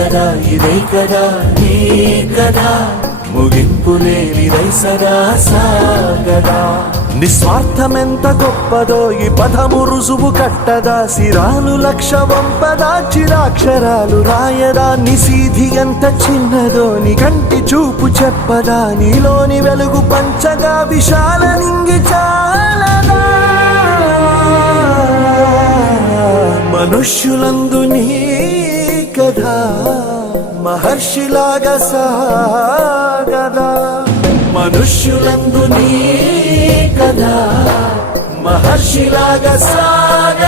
కదా ఇదే కదా నీ కదా ముగింపు లేనిదై సదా సాగదా నిస్వార్థమెంత గొప్పదో ఈ పదము రుజువు కట్టదా సిరాలు లక్ష వంపదా చిరాక్షరాలు రాయదా నిశీధి ఎంత చిన్నదో నీ కంటి చూపు చెప్పదా నీలోని వెలుగు పంచగా విశాల నింగి చాలదా మనుష్యులందు నీ కథ మహర్షిలాగా సాగదా మనుష్యులందు నీ కథ మహర్షిలాగా సాగదా